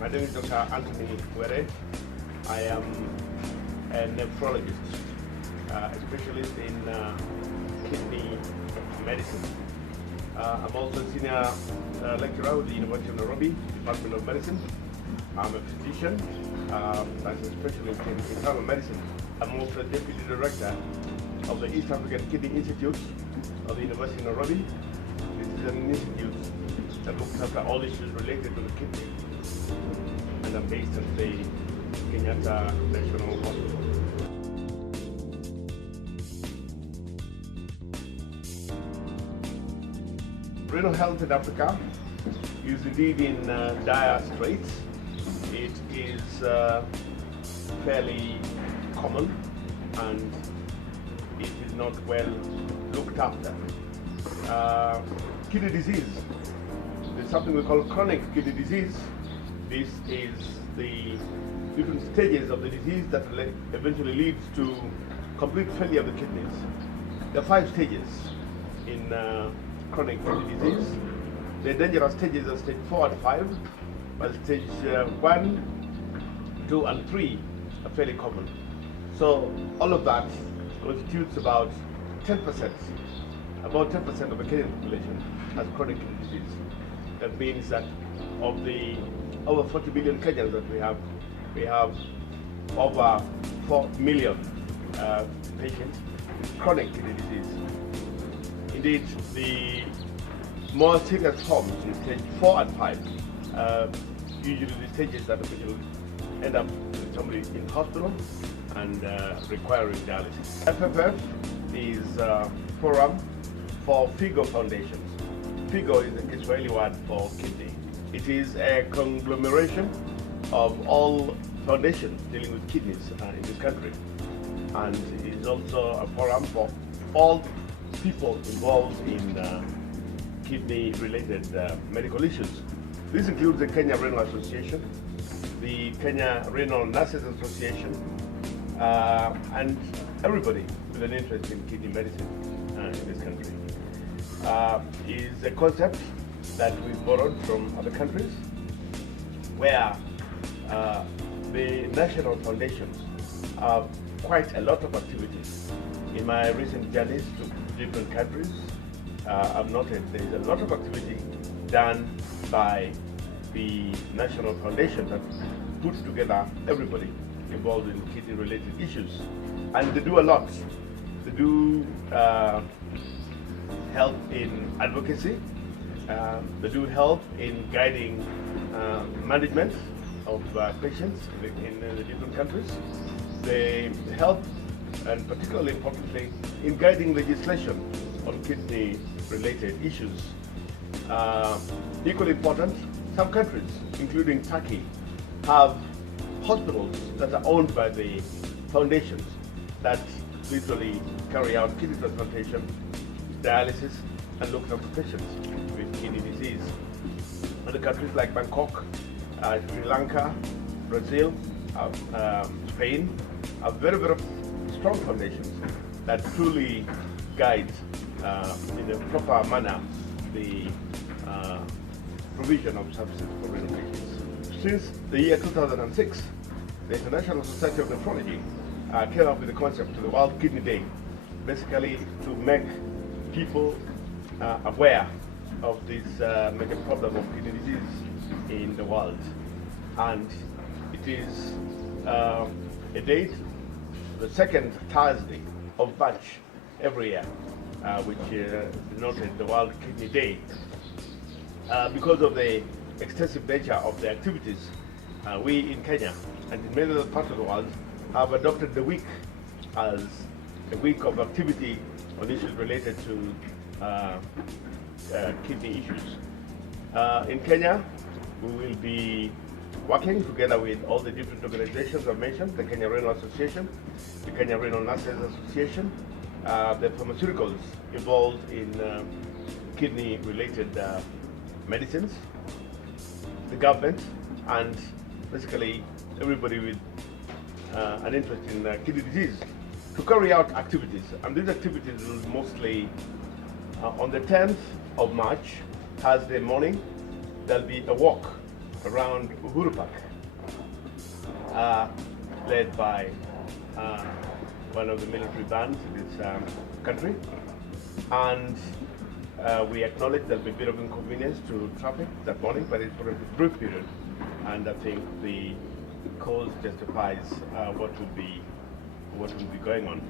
My name is Dr. Anthony Were. I am a nephrologist, a specialist in kidney medicine. I'm also a senior lecturer with the University of Nairobi, Department of Medicine. I'm a physician, as a specialist in internal medicine. I'm also deputy director of the East African Kidney Institute of the University of Nairobi. This is an institute that looks after all issues related to the kidney, and I'm based at the Kenyatta National Hospital. Renal health in Africa is indeed in dire straits. It is fairly common and it is not well looked after. Kidney disease, there's something we call chronic kidney disease. This is the different stages of the disease that eventually leads to complete failure of the kidneys. There are 5 stages in chronic kidney disease. The dangerous stages are stage 4 and 5, while stage 1, 2, and 3 are fairly common. So all of that constitutes about 10%. About 10% of the Kenyan population has chronic kidney disease. That means that of the over 40 million Kenyans that we have over 4 million patients with chronic kidney disease. Indeed, the more serious forms in stage 4 and 5, usually the stages that people end up with somebody in hospital and requiring dialysis. FFF is a forum for FIGO foundations. FIGO is an Israeli word for kidney. It is a conglomeration of all foundations dealing with kidneys in this country, and it is also a forum for all people involved in kidney-related medical issues. This includes the Kenya Renal Association, the Kenya Renal Nurses Association, and everybody with an interest in kidney medicine in this country. Is a concept that we borrowed from other countries, where the national foundations have quite a lot of activities. In my recent journeys to different countries, I've noted there is a lot of activity done by the national foundation that puts together everybody involved in kidney-related issues, and they do a lot. They do help in advocacy. They do help in guiding management of patients in the different countries. They help, and particularly importantly, in guiding legislation on kidney-related issues. Equally important, some countries, including Turkey, have hospitals that are owned by the foundations that literally carry out kidney transplantation, dialysis, and look after patients with kidney disease. Other countries like Bangkok, Sri Lanka, Brazil, Spain have very, very strong foundations that truly guide in a proper manner the provision of services for renal patients. Since the year 2006, the International Society of Nephrology came up with the concept of the World Kidney Day, basically to make people aware of this major problem of kidney disease in the world. And it is a date, the second Thursday of March every year, which denoted the World Kidney Day. Because of the extensive nature of the activities, we in Kenya and in many other parts of the world have adopted the week as a week of activity on issues related to kidney issues. In Kenya, we will be working together with all the different organizations I've mentioned, the Kenya Renal Association, the Kenya Renal Nurses Association, the pharmaceuticals involved in kidney-related medicines, the government, and basically everybody with an interest in kidney disease to carry out activities. And these activities will mostly, on the 10th of March, Thursday morning, there'll be a walk around Uhuru Park, led by one of the military bands in this country. And we acknowledge there'll be a bit of inconvenience to traffic that morning, but it's for a brief period. And I think the cause justifies what will be going on.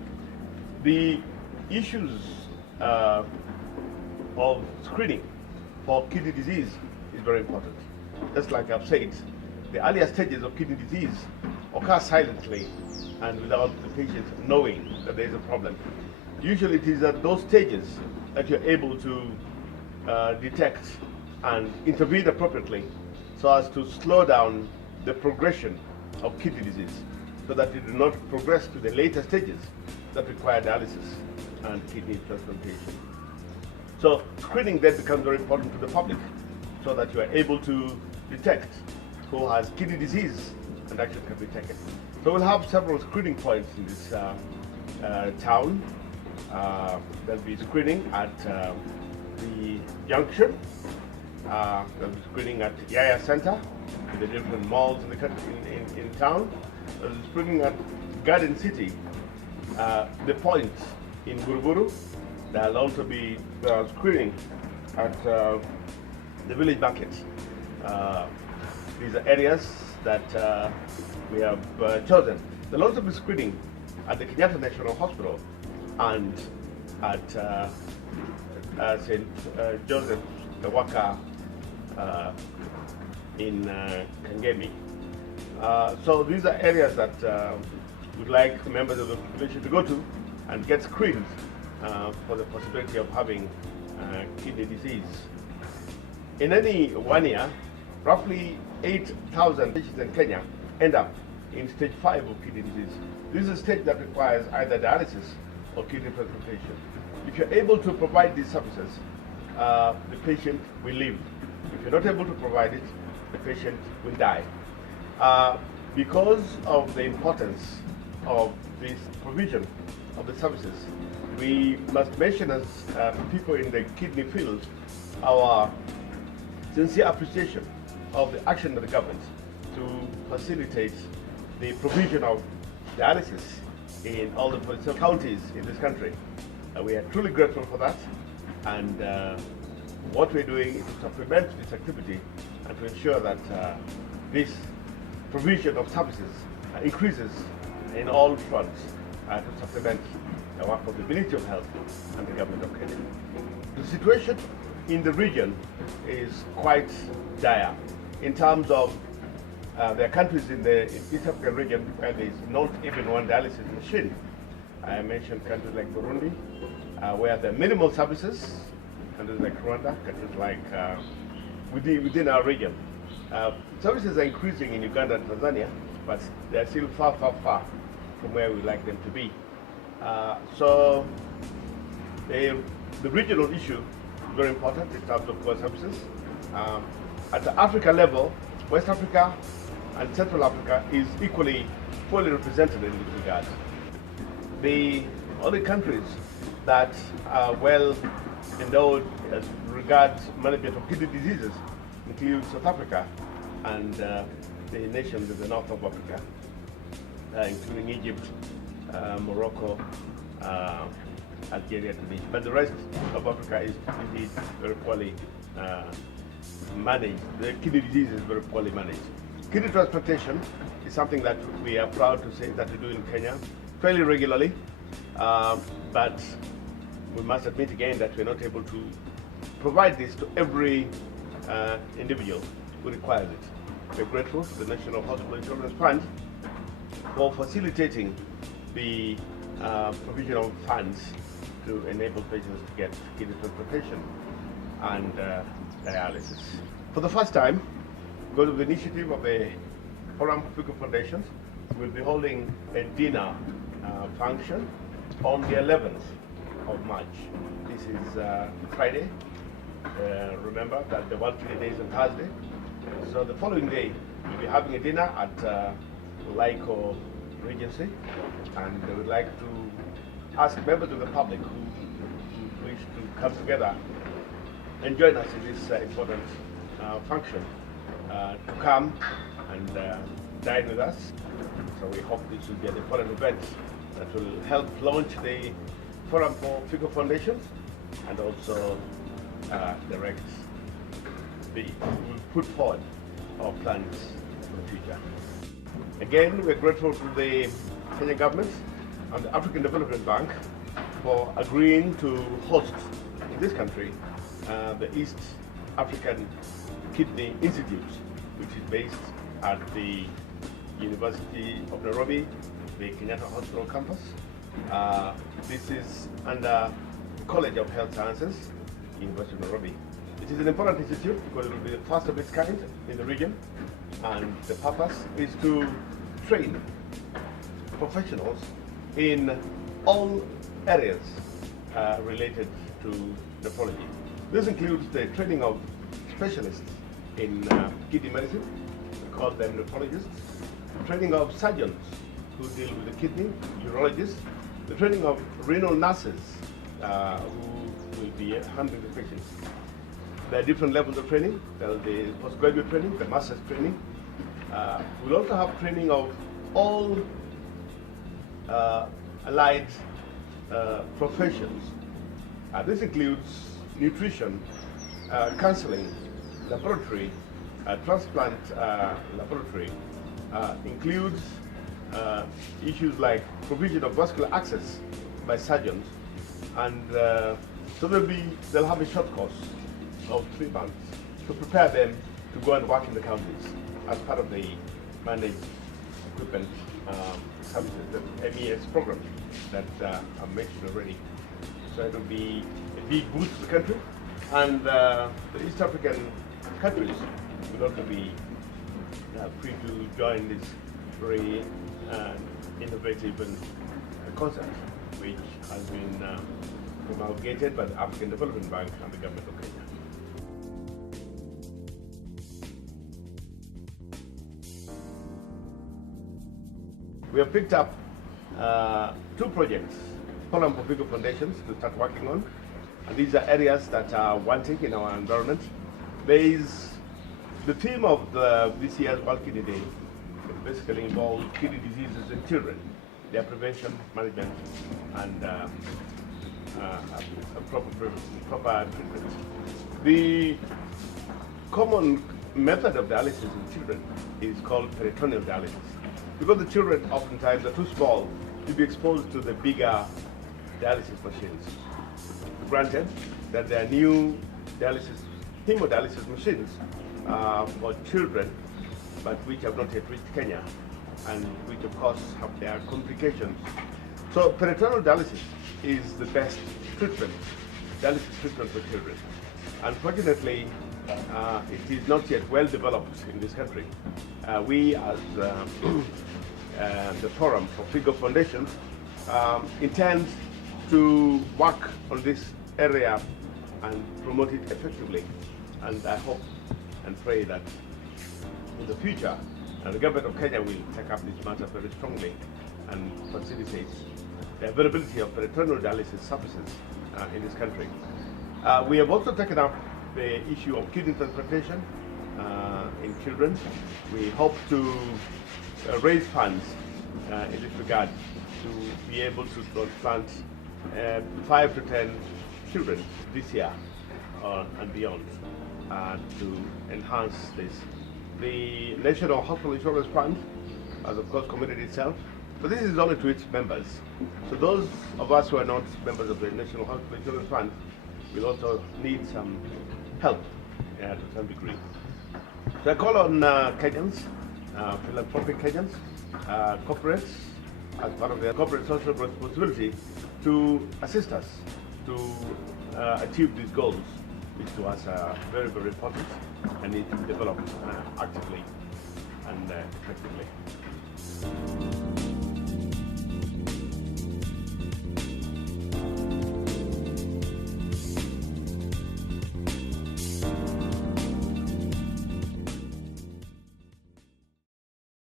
The issues of screening for kidney disease is very important. Just like I've said, the earlier stages of kidney disease occur silently and without the patient knowing that there is a problem. Usually it is at those stages that you're able to detect and intervene appropriately so as to slow down the progression of kidney disease so that it do not progress to the later stages that require dialysis and kidney transplantation. So screening then becomes very important to the public so that you are able to detect who has kidney disease and action can be taken. So we'll have several screening points in this town. There'll be screening at the junction. There'll be screening at Yaya Center, in the different malls in the country, in town. There's screening at Garden City, the point in Buruburu. There'll also be screening at the village market. These are areas that we have chosen. There'll also be screening at the Kenyatta National Hospital and at St. Joseph Kawaka in Kangemi. So these are areas that we'd like members of the population to go to and get screened for the possibility of having kidney disease. In any 1 year, roughly 8,000 patients in Kenya end up in stage 5 of kidney disease. This is a stage that requires either dialysis or kidney transplantation. If you're able to provide these services, the patient will live. If you're not able to provide it, the patient will die. Because of the importance of this provision of the services, we must mention as people in the kidney field our sincere appreciation of the action of the government to facilitate the provision of dialysis in all the 47 counties in this country. We are truly grateful for that, and what we're doing is to supplement this activity and to ensure that this provision of services increases in all fronts to supplement the work of the Ministry of Health and the Government of Kenya. The situation in the region is quite dire in terms of there are countries in the East African region where there is not even one dialysis machine. I mentioned countries like Burundi, where there are minimal services, countries like Rwanda, countries like within our region. Services are increasing in Uganda and Tanzania, but they're still far from where we'd like them to be. So the regional issue is very important in terms of core services. At the Africa level, West Africa and Central Africa is equally fully represented in this regard. The only countries that are well endowed as regards management of kidney diseases include South Africa and the nations in the north of Africa, including Egypt, Morocco, Algeria, Tunisia. But the rest of Africa is indeed very poorly managed. The kidney disease is very poorly managed. Kidney transplantation is something that we are proud to say that we do in Kenya fairly regularly, but we must admit again that we're not able to provide this to every individual who requires it. We're grateful to the National Hospital Insurance Fund for facilitating the provision of funds to enable patients to get kidney transplantation and dialysis. For the first time, because of the initiative of the Forum for Future Foundations, we'll be holding a dinner function on the 11th of March. This is Friday. Remember that the World Kidney Day is on Thursday. So the following day, we'll be having a dinner at Laiko Regency, and we would like to ask members of the public who wish to come together and join us in this important function to come and dine with us. So we hope this will be an important event that will help launch the Forum for Figure Foundations and also direct will put forward our plans for the future. Again, we're grateful to the Kenya government and the African Development Bank for agreeing to host in this country the East African Kidney Institute, which is based at the University of Nairobi, the Kenyatta Hospital campus. This is under the College of Health Sciences, University of Nairobi. It is an important institute because it will be the first of its kind in the region, and the purpose is to train professionals in all areas related to nephrology. This includes the training of specialists in kidney medicine, we call them nephrologists, the training of surgeons who deal with the kidney, urologists, the training of renal nurses who will be handling the patients. There are different levels of training. There is the postgraduate training, the master's training. We'll also have training of all allied professions. This includes nutrition, counseling, laboratory, transplant laboratory, includes issues like provision of vascular access by surgeons, and so they'll have a short course of 3 months to prepare them to go and work in the counties as part of the managed equipment services, the MES program that I mentioned already. So it will be a big boost to the country, and the East African countries will also be free to join this very innovative concept, which has been promulgated by the African Development Bank and the government of Kenya. We have picked up 2 projects, Forum for Figure Foundations, to start working on. And these are areas that are wanting in our environment. The theme of this year's World Kidney Day basically involves kidney diseases in children, their prevention, management, and proper treatment. The common method of dialysis in children is called peritoneal dialysis, because the children oftentimes are too small to be exposed to the bigger dialysis machines. Granted that there are new hemodialysis machines for children, but which have not yet reached Kenya, and which of course have their complications. So peritoneal dialysis is the best dialysis treatment for children. Unfortunately, it is not yet well developed in this country. We, as the Forum for Figure Foundations, intend to work on this area and promote it effectively. And I hope and pray that in the future, the government of Kenya will take up this matter very strongly and facilitate the availability of peritoneal dialysis services in this country. We have also taken up the issue of kidney transplantation in children. We hope to raise funds in this regard to be able to transplant 5 to 10 children this year and beyond to enhance this. The National Hospital Insurance Fund has of course committed itself, but this is only to its members. So those of us who are not members of the National Hospital Insurance Fund will also need some help to some degree. So I call on Kenyans, philanthropic Kenyans, corporates, as part of their corporate social responsibility, to assist us to achieve these goals, which to us are very, very important and need to be developed actively and effectively.